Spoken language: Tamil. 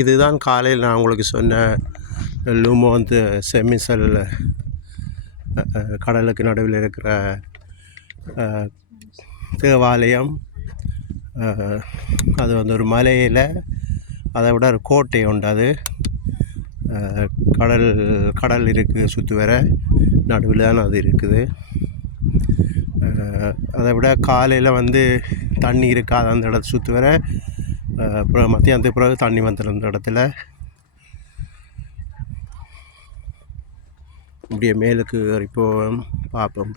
இதுதான் காலையில் நான் உங்களுக்கு சொன்ன லூமோந்து செமிசல் கடலுக்கு நடுவில் இருக்கிற தேவாலயம். அது வந்து ஒரு மலையில், அதை விட ஒரு கோட்டை உண்டு. அது கடல் இருக்குது, சுற்றி வர நடுவில் தான் அது இருக்குது. அதை விட காலையில் வந்து தண்ணி இருக்காது அந்த இடத்த சுற்றி வர. அப்புறம் மத்தியானத்துக்கு பிறகு தண்ணி வந்துடும் அந்த இடத்துல. இப்படியே மேலுக்கு ஏறி போவோம், பார்ப்போம்.